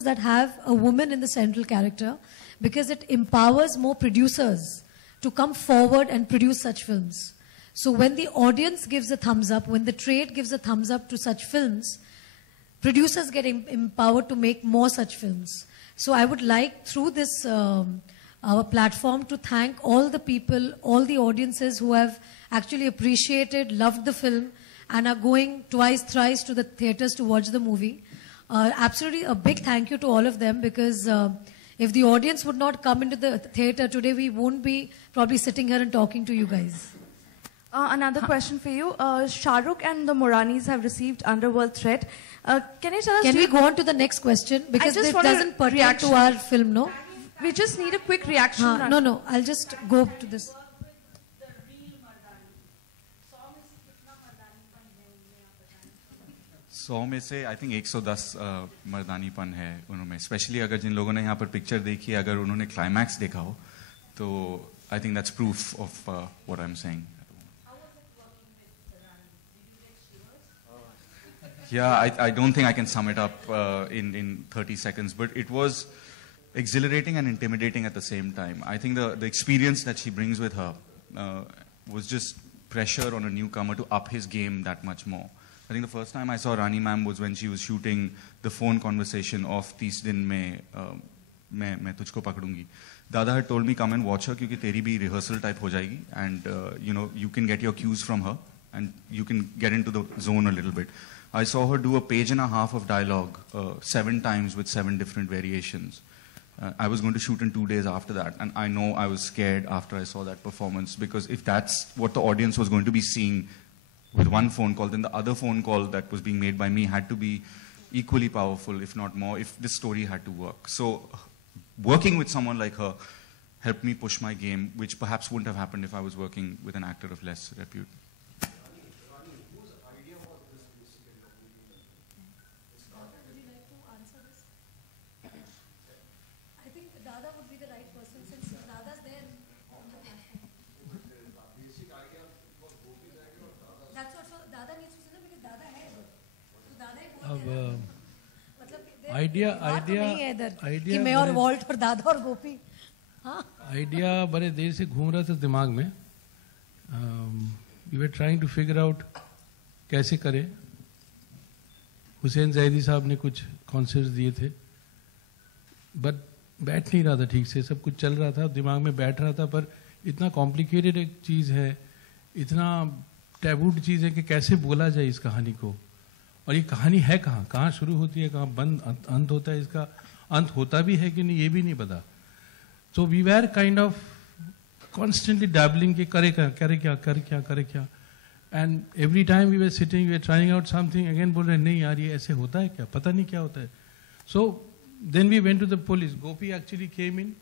that have a woman in the central character because it empowers more producers to come forward and produce such films. So when the audience gives a thumbs up, when the trade gives a thumbs up to such films, producers get empowered to make more such films. So I would like through this our platform to thank all the people, all the audiences who have actually appreciated, loved the film and are going twice, thrice to the theatres to watch the movie. Absolutely a big thank you to all of them because if the audience would not come into the theatre today, we won't be probably sitting here and talking to you guys. Another question for you. Shah Rukh and the Moranis have received Underworld Threat. Can you tell us... Can we go on to the next question? Because this doesn't pertain to our film, no? We just need a quick reaction. No, I'll just go to this. 100 में से I think 110 मर्दानीपन है उनमें, specially अगर जिन लोगों ने यहाँ पर picture देखी, अगर उन्होंने क्लाइमैक्स देखा हो तो I think that's proof of what I am saying. Yeah, I don't think I can sum it up in 30 seconds, but it was exhilarating and intimidating at the same time. I think the experience that she brings with her was just pressure on a newcomer to up his game that much more. I think the first time I saw Rani ma'am was when she was shooting the phone conversation of 30 दिन में मैं तुझको पकड़ूंगी. Dada had told me come and watch her क्योंकि तेरी भी rehearsal type हो जाएगी and you know you can get your cues from her and you can get into the zone a little bit. I saw her do a page and a half of dialogue 7 times with 7 different variations. I was going to shoot in 2 days after that, and I know I was scared after I saw that performance because if that's what the audience was going to be seeing with one phone call, then the other phone call that was being made by me had to be equally powerful, if not more, if this story had to work. So working with someone like her helped me push my game, which perhaps wouldn't have happened if I was working with an actor of less repute. Idea कि मैं और vault और दादा और गोपी. Idea बड़े देर से घूम रहा था दिमाग में. We were trying to figure out कैसे करें. हुसैन जैदी साहब ने कुछ कॉन्सेप्ट्स दिए थे बट बैठ नहीं रहा था ठीक से. सब कुछ चल रहा था दिमाग में बैठ रहा था पर इतना कॉम्प्लिकेटेड एक चीज़ है, इतना टैबूड चीज़ है कि कैसे बोला जाए इस कहानी को. और ये कहानी है कहाँ शुरू होती है, कहाँ बंद अंत होता है, इसका अंत होता भी है कि नहीं ये भी नहीं पता. So we were kind of constantly dabbling कि करे क्या. And every time we were sitting, we were trying out something, again बोल रहे नहीं यार ये ऐसे होता है क्या, पता नहीं क्या होता है. So then we went to the police. Gopi actually came in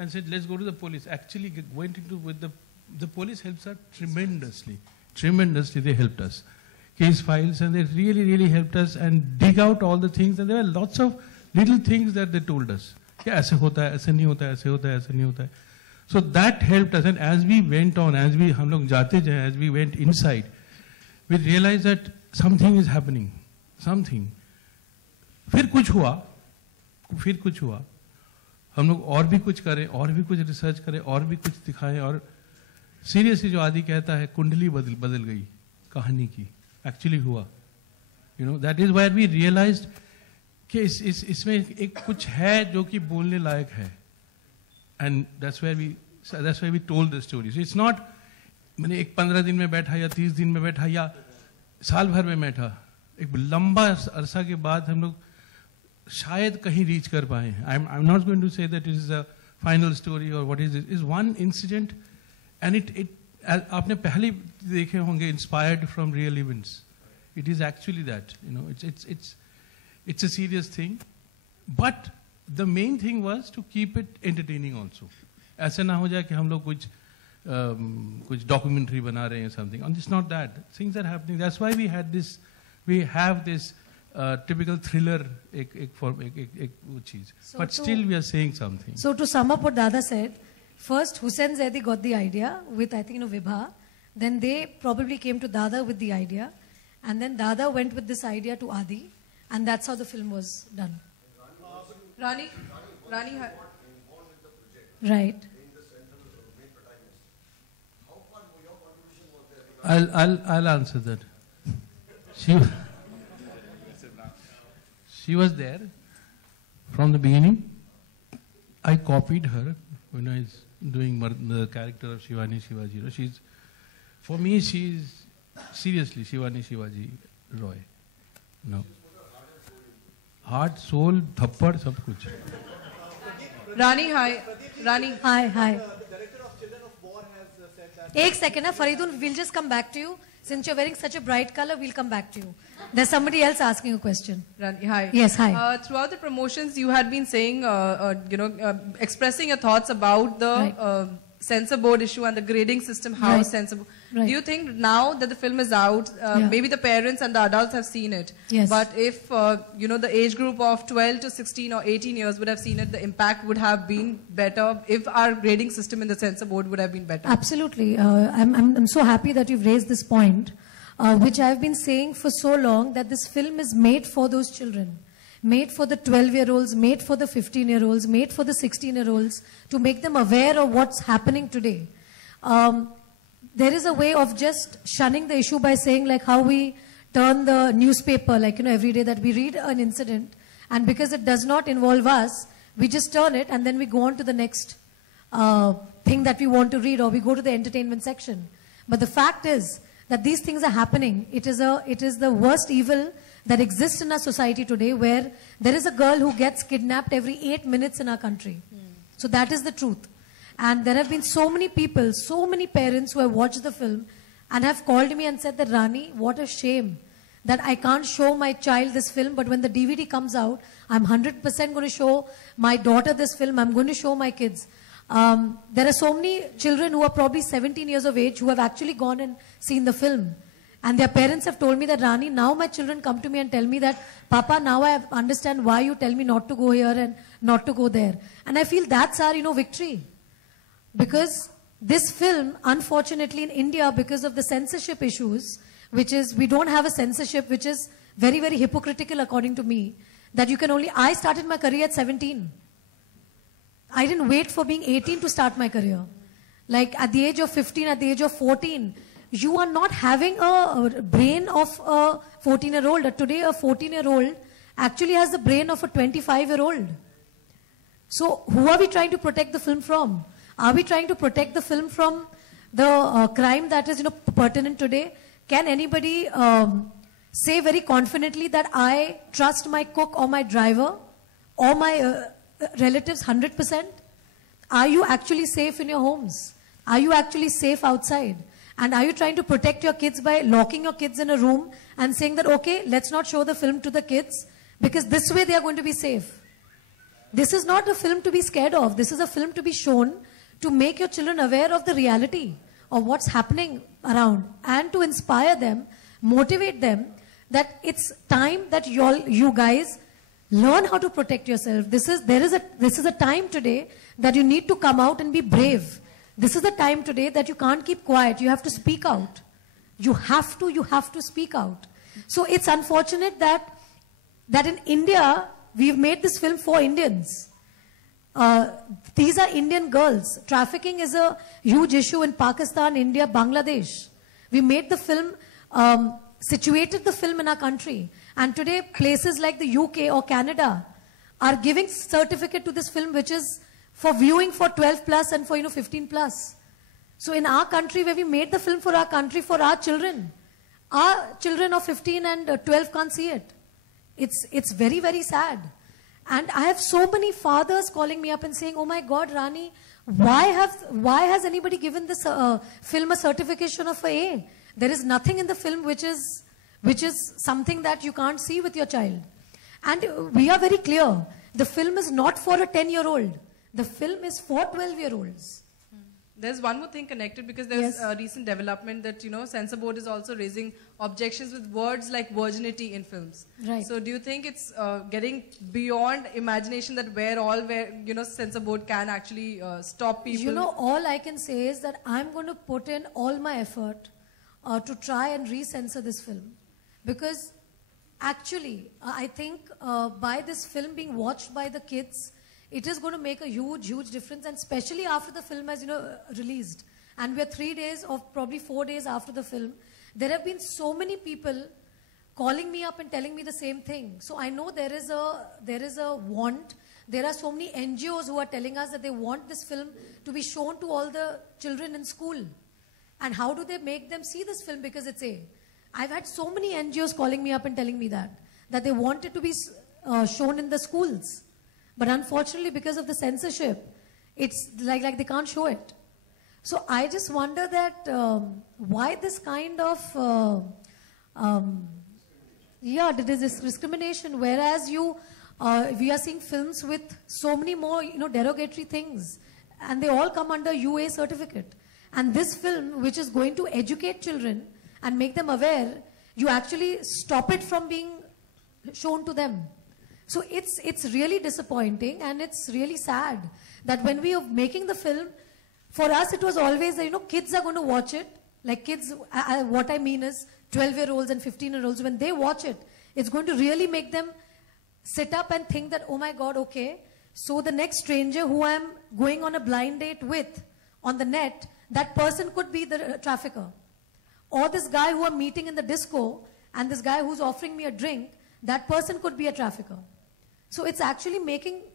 and said let's go to the police. Actually went into with the police helps us tremendously they helped us. Case files, and they really helped us and dig out all the things, and there were lots of little things that they told us. Yeah, ऐसे होता है, ऐसे नहीं होता है, ऐसे होता है, ऐसे नहीं होता है. So that helped us, and as we went on, as we हम लोग जाते जाए, as we went inside, we realized that something is happening, something. फिर कुछ हुआ. हम लोग और भी कुछ करें, और भी कुछ रिसर्च करें, और भी कुछ दिखाएं, और सीरियसली जो आदि कहता है कुंडली बदल गई कहानी की. एक्चुअली हुआ. You know that is where we realised कि इसमें एक कुछ है जो कि बोलने लायक है. And that's where we told the story. So it's not मैंने एक 15 दिन में बैठा या 30 दिन में बैठा या साल भर में बैठा. एक लंबा अरसा के बाद हम लोग शायद कहीं रीच कर पाए. I am not going to say that it is a final story और what is one incident. And it आपने पहले देखे होंगे inspired from real events. It is actually that, you know, it's a serious thing, but the main thing was to keep it entertaining also. ऐसा ना हो जाए कि हम लोग कुछ documentary बना रहे हैं something. And it's not that. Things are happening. That's why we have this typical thriller एक चीज. But still we are saying something. So to sum up what Dada said. First, Hussain Zaidi got the idea with, I think, Vibha. Then they probably came to Dada with the idea. And then Dada went with this idea to Adi. And that's how the film was done. Rani, hi. Right. I'll answer that. She was there from the beginning. I copied her when I was doing the character of Shivani Shivaji. For me, she's seriously Shivani Shivaji Roy. No. Heart, soul, thappad, sab kuch. Rani, hi. Rani. Hi. The director of Children of War has said that. Ek second, Faridun, we'll just come back to you. Since you're wearing such a bright color, we'll come back to you. There's somebody else asking a question. Rani, hi. Yes, hi. Throughout the promotions, you had been saying, expressing your thoughts about the Right. censor board issue and the grading system, how Right. censor board. Right. Do you think now that the film is out, Yeah. maybe the parents and the adults have seen it, Yes. but if, the age group of 12 to 16 or 18 years would have seen it, the impact would have been better if our grading system in the censor board would have been better? Absolutely. I'm so happy that you've raised this point, which I've been saying for so long, that this film is made for those children. Made for the 12-year-olds, made for the 15-year-olds, made for the 16-year-olds, to make them aware of what's happening today. There is a way of just shunning the issue by saying, like how we turn the newspaper, like, every day that we read an incident, and because it does not involve us, we just turn it and then we go on to the next thing that we want to read, or we go to the entertainment section. But the fact is that these things are happening. It is the worst evil that exists in our society today, where there is a girl who gets kidnapped every 8 minutes in our country. So that is the truth. And there have been so many people, so many parents who have watched the film and have called me and said that, Rani, what a shame that I can't show my child this film, but when the DVD comes out, I'm 100% going to show my daughter this film. I'm going to show my kids. There are so many children who are probably 17 years of age who have actually gone and seen the film. And their parents have told me that, Rani, now my children come to me and tell me that, Papa, now I understand why you tell me not to go here and not to go there. And I feel that's our, victory. Because this film, unfortunately in India, because of the censorship issues, which is, we don't have a censorship, which is very, very hypocritical according to me, that you can only, I started my career at 17. I didn't wait for being 18 to start my career. Like at the age of 15, at the age of 14, you are not having a brain of a 14-year-old. Today, a 14-year-old actually has the brain of a 25-year-old. So, who are we trying to protect the film from? Are we trying to protect the film from the crime that is, pertinent today? Can anybody say very confidently that I trust my cook or my driver or my relatives 100%? Are you actually safe in your homes? Are you actually safe outside? And are you trying to protect your kids by locking your kids in a room and saying that, okay, let's not show the film to the kids because this way they are going to be safe? This is not a film to be scared of. This is a film to be shown to make your children aware of the reality of what's happening around and to inspire them, motivate them that it's time that you guys learn how to protect yourself. This is a time today that you need to come out and be brave. This is the time today that you can't keep quiet. You have to speak out. You have to speak out. So it's unfortunate that in India, we've made this film for Indians. These are Indian girls. Trafficking is a huge issue in Pakistan, India, Bangladesh. We made the film, situated the film in our country. And today, places like the UK or Canada are giving certificate to this film, which is for viewing for 12 plus and for 15 plus. So in our country, where we made the film for our country, for our children of 15 and 12 can't see it. It's very, very sad. And I have so many fathers calling me up and saying, oh my God, Rani, why has anybody given this film a certification of A? There is nothing in the film which is something that you can't see with your child. And we are very clear. The film is not for a 10-year-old. The film is for 12-year-olds. There's one more thing connected because there's a recent development that, censor board is also raising objections with words like virginity in films. Right. So do you think it's getting beyond imagination that censor board can actually stop people? All I can say is that I'm going to put in all my effort to try and re-censor this film. Because Actually, I think by this film being watched by the kids, it is going to make a huge, huge difference, and especially after the film has, released. And we're 3 days or probably 4 days after the film. There have been so many people calling me up and telling me the same thing. So I know there is a want. There are so many NGOs who are telling us that they want this film to be shown to all the children in school. And how do they make them see this film? Because it's I've had so many NGOs calling me up and telling me that they want it to be shown in the schools. But unfortunately, because of the censorship, it's like they can't show it. So I just wonder that why this kind of this discrimination, whereas we are seeing films with so many more derogatory things, and they all come under UA certificate. And this film, which is going to educate children and make them aware, you actually stop it from being shown to them. So it's really disappointing, and it's really sad that when we are making the film, for us it was always that, kids are going to watch it. Like kids, what I mean is 12-year-olds and 15-year-olds, when they watch it, it's going to really make them sit up and think that, oh my God, okay, so the next stranger who I'm going on a blind date with on the net, that person could be the trafficker. Or this guy who I'm meeting in the disco, and this guy who's offering me a drink, that person could be a trafficker. So it's actually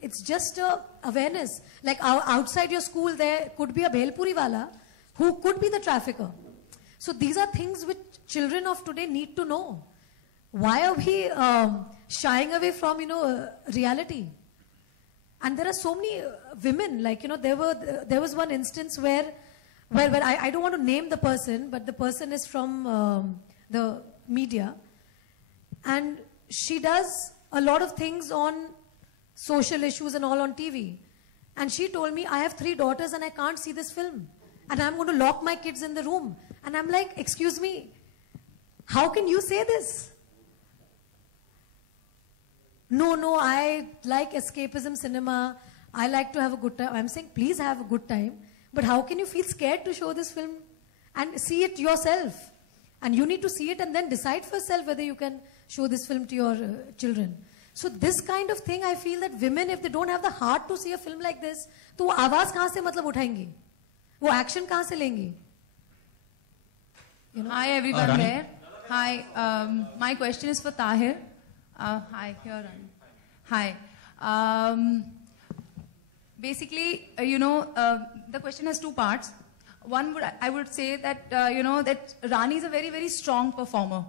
it's just a awareness. Like outside your school, there could be a Bhelpuri wala who could be the trafficker. So these are things which children of today need to know. Why are we shying away from, reality? And there are so many women, like, there was one instance where I don't want to name the person, but the person is from the media. And she does a lot of things on social issues and all on TV. And she told me, I have 3 daughters and I can't see this film. And I'm going to lock my kids in the room. And I'm like, excuse me, how can you say this? No, I like escapism cinema. I like to have a good time. I'm saying, please have a good time. But how can you feel scared to show this film and see it yourself? And you need to see it and then decide for yourself whether you can show this film to your children. So this kind of thing, I feel that women, if they don't have the heart to see a film like this, तो वो आवाज कहाँ से मतलब उठाएंगी? वो action कहाँ से लेंगी? Hi everyone there. Hi, my question is for Tahir. Hi, here Rani. Hi. Basically, the question has 2 parts. One, I would say that, that Rani is a very, very strong performer.